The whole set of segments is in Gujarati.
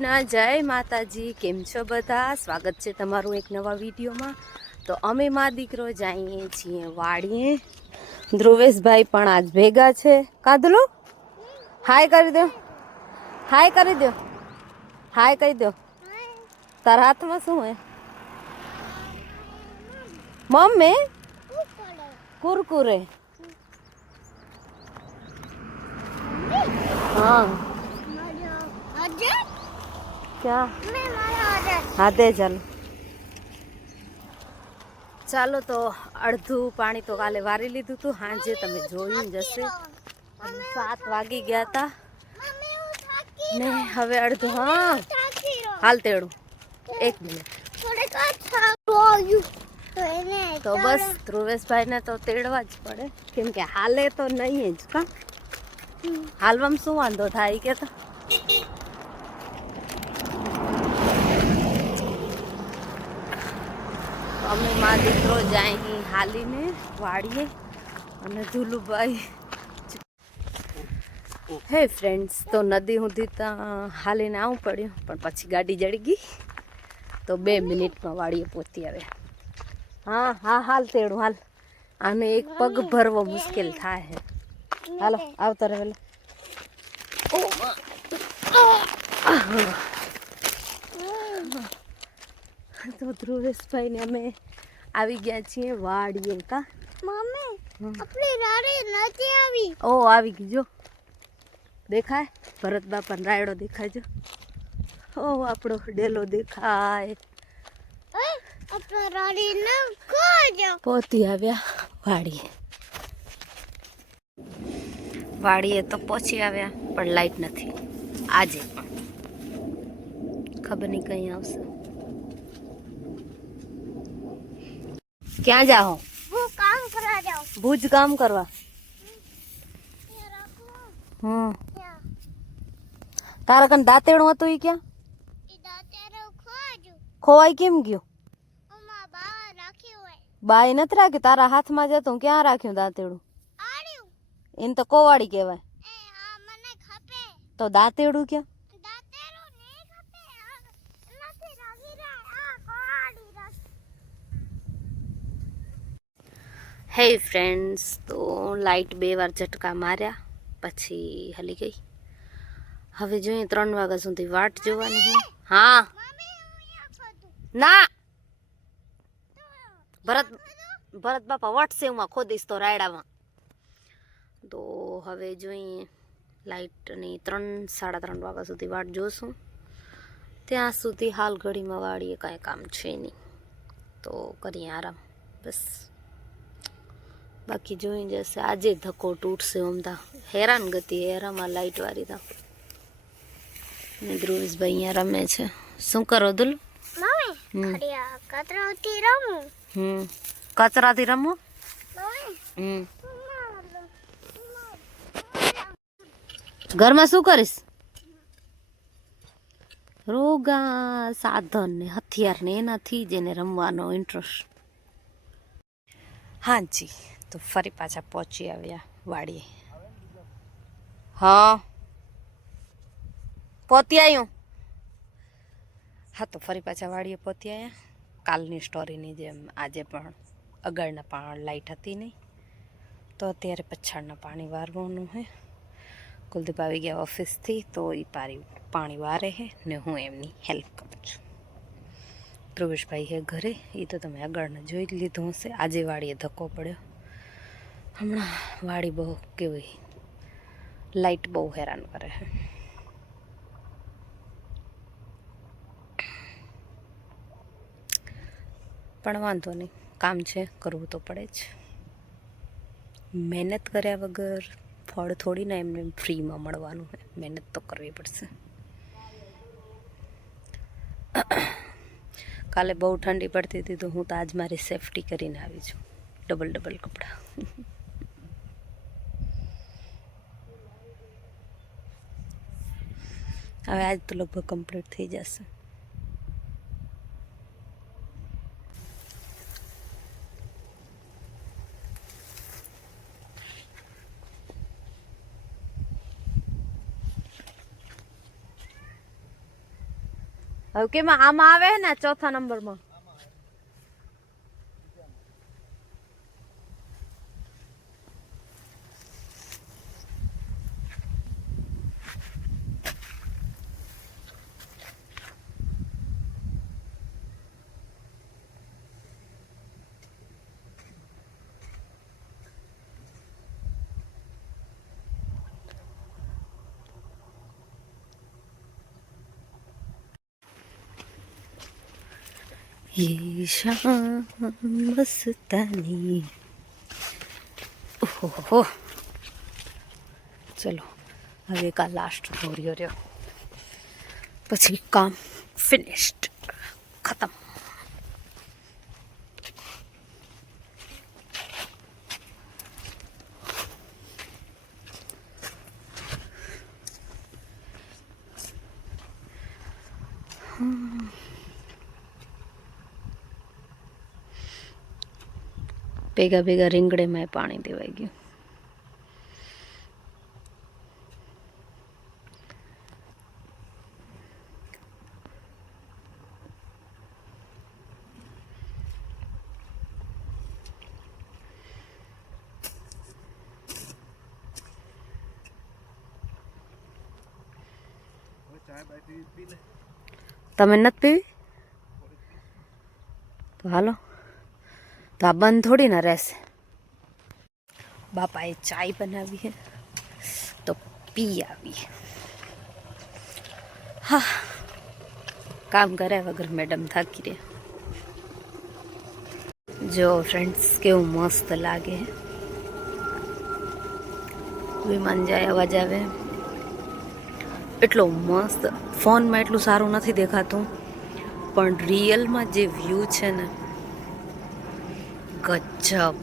કૃષ્ણ, જય માતાજી. કેમ છો બધા? સ્વાગત છે તમારું એક નવા વિડીયોમાં. તો અમે માં દીકરો જઈએ છીએ વાડીએ. ધ્રુવેશભાઈ પણ આજ ભેગા છે. કાદલો હાય કરી દો, હાય કરી દો, હાય કહી દો. તારા હાથમાં શું હે? મમ્મી કુરકુરે. हाँ क्या हाँ दे ચાલો તો અડધું પાણી તો કાલે વારી લીધું હતું. હાંજે તમે જોયું જશે 7 વાગી ગયા હતા ને હવે અડધું. હા હાલ તેડું 1 મિનિટ. તો બસ ધ્રુવેશભાઈને તો તેડવા જ પડે, કેમ કે હાલે તો નહીં જ. કા હાલવામાં શું વાંધો થાય કે? તો અમે માં દીકરો જાય હાલીને વાડીએ અને ધુલુભાઈ. હે ફ્રેન્ડ્સ, તો નદી સુધી ત્યાં હાલીને આવવું પડ્યું, પણ પછી ગાડી જડી ગઈ તો 2 મિનિટમાં વાડીએ પહોંચી આવ્યા. હા હા હાલ તેડું હાલ. આને એક પગ ભરવો મુશ્કેલ થાય. હાલો આવતો રહે. તો ધ્રુવેશભાઈ ને અમે આવી ગયા છીએ વાડીએ. કા મમ્મી આપણી રાડી નથી આવી? ઓ આવી ગઈ જો, દેખાય ભરત બાપાનો રાયડો દેખાય જો. ઓ આપણો ડેલો દેખાય. આપણા રાડી ન કોજો પોતી આવ્યા વાડીએ. વાડીએ તો પહોંચી આવ્યા, પણ લાઈટ નથી આજે. પણ ખબર નહીં કઈ આવશે. ક્યાં જાઓ? કામ કરવા જાઓ. ભુજ કામ કરવા? તારા કન દાંતેડું હતું? ઈ ક્યાં ખોવાઈ કેમ ગયું? બાઈ નથી રાખ્યું તારા હાથમાં જતું? ક્યાં રાખ્યું દાંતેડું? એને તો કોવાડી કહેવાય. તો દાંતેડું ક્યાં? હે ફ્રેન્ડ્સ, તો લાઈટ 2 વાર ઝટકા માર્યા પછી હલી ગઈ. હવે જોઈએ 3 વાગ્યા સુધી વાટ જોવાની છે. હા ના ભરત બાપા વોટ્સએપમાં ખોદીશ તો રાયડામાં. તો હવે જોઈએ લાઈટની 3-3:30 વાગ્યા સુધી વાટ જોશું. ત્યાં સુધી હાલ ઘડીમાં વાળીએ કાંઈ કામ છે નહીં, તો કરીએ આરામ બસ. બાકી જોઈ જશે. આજે ધક્કો તૂટશે. ઓમતા હેરાન ગતિ હેરામાં લાઈટ વાળી તા. ને ધ્રુવેશભાઈ અહીંયા રમે છે. શું કરો દુલ? કચરાથી રમો. ઘરમાં શું કરીશ? રોગા સાધન ને હથિયાર ને એનાથી જ એને રમવાનો ઇન્ટરેસ્ટ. હાજી, તો ફરી પાછા પહોંચી આવ્યા વાડીએ. હા પહોંચી આવ્યું. હા તો ફરી પાછા વાડીએ પહોંચી આવ્યા. કાલની સ્ટોરીની જેમ આજે પણ આગળના પણ લાઈટ હતી નહીં, તો અત્યારે પછાડના પાણી વારવાનું છે. કુલદીપ આવી ગયા ઓફિસથી, તો એ પાણી વારે છે ને હું એમની હેલ્પ કરું છું. ધ્રુવેશભાઈ હે ઘરે, એ તો તમે આગળના જોઈ જ લીધું હશે. આજે વાડીએ ધક્કો પડ્યો. હમણાં વાડી બહુ કેવી લાઈટ બહુ હેરાન કરે છે. પણ વાંધો નહીં, કામ છે કરવું તો પડે જ. મહેનત કર્યા વગર ફળ થોડી ના એમને ફ્રીમાં મળવાનું હોય. મહેનત તો કરવી પડશે. કાલે બહુ ઠંડી પડતી હતી, તો હું તો આજ મારી સેફટી કરીને આવી છું. ડબલ કપડાં. હવે આજ તો લગભગ કમ્પ્લીટ થઈ જશે. હવે કેમાં આમાં આવે ને ચોથા નંબરમાં ये शाम मस्तानी ओहो चलो હવે કા લાસ્ટ દોર્યો રહ્યો પછી કામ ફિનિશ્ડ ખતમ ભેગા ભેગા રીંગણેમાં પાણી દેવાઈ ગયું તમે નથી પીવી તો હાલો તો આ બંધ થોડી ના રહેશે બાપાએ ચાય બનાવી હે તો પી આવી હા કામ કર્યા વગર મેડમ થાકી રહ્યા જો ફ્રેન્ડ્સ કેવું મસ્ત લાગે વિમાન જાય અવાજ આવે એટલો મસ્ત ફોનમાં એટલું સારું નથી દેખાતું પણ રિયલમાં જે વ્યૂ છે ને ગજબ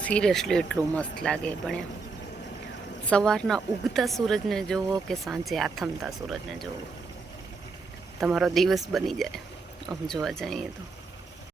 સિરિયસલી એટલું મસ્ત લાગે ભણ્યા સવારના ઉગતા સૂરજને જોવો કે સાંજે આથમતા સૂરજને જોવો તમારો દિવસ બની જાય આમ જોવા જઈએ તો